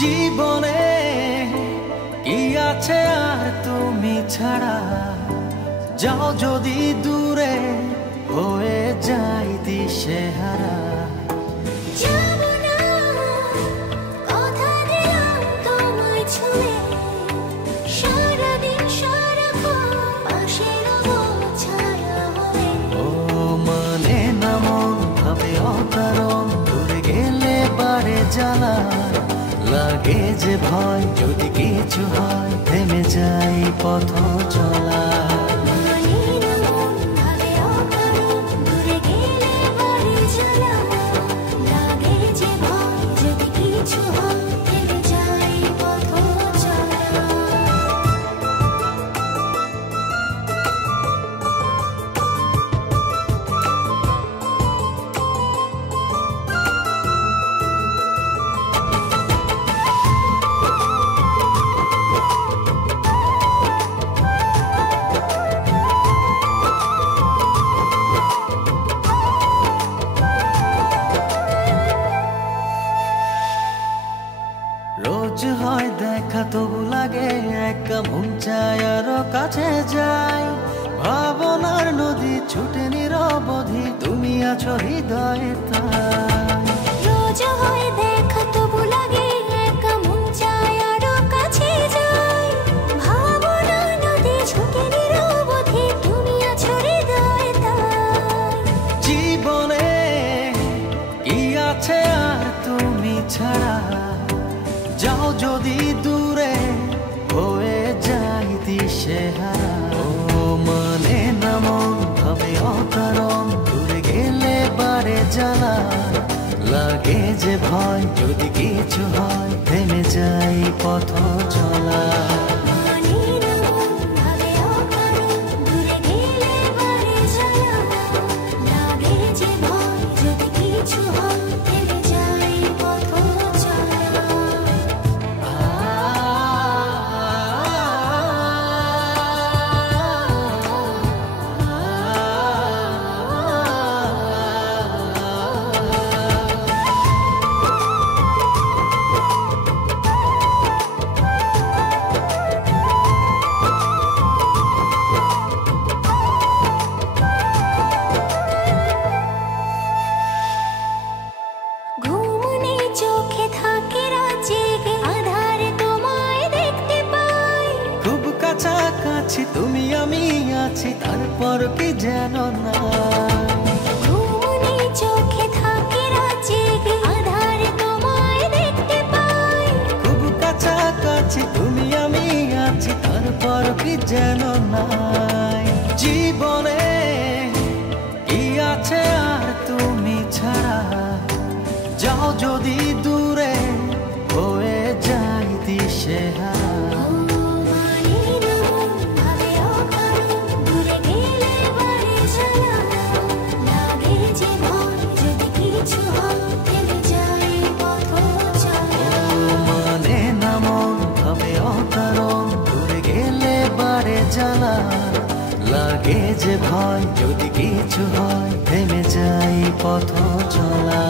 জীবনে কি আছে আর তুমি ছাড়া, যাও যদি দূরে হয়ে যাই দিশেহারা। ও মানে না মন ভাবে অকারণ, দূরে গেলে বাড়ে জ্বালা লাগে যে ভয়, যদি কিছু হয় থেমে যাই পথ চলা। রোজ হয় দেখা তবু লাগে একা, মন চায় আরো কাছে যাই। ভাবনার নদী ছুটে নিরবধি, তুমি আছো হৃদয়ে তাই। রোজ হয় দেখা তবু লাগে একা, মন চায় আরো কাছে যাই। ভাবনার নদী ছুটে নিরবধি, তুমি আছো হৃদয়ে তাই। জীবনে কি আছে আর তুমি ছাড়া, যাও যদি দূরে হয়ে যাই দিশেহারা। ও মানে না মন ভাবে অকারণ, দূরে গেলে বাড়ে জ্বালা লাগে যে ভয়, যদি কিছু হয় থেমে যাই পথ চলা। কাছাকাছি তুমি আমি আছি, তারপর কি যেন না। ঘুমনে চোখে থাকে রাত জেগে, আধারে তোমায় দেখতে পাই। খুব কাছাকাছি তুমি আমি আছি, তারপর কি যেন নাই। জীবনে কি আছে আর তুমি ছাড়া, যাও যদি দূরে হয়ে যাই দিশেহারা। জ্বালা লাগে যে ভয়, যদি কিছু হয় থেমে যাই পথ চলা।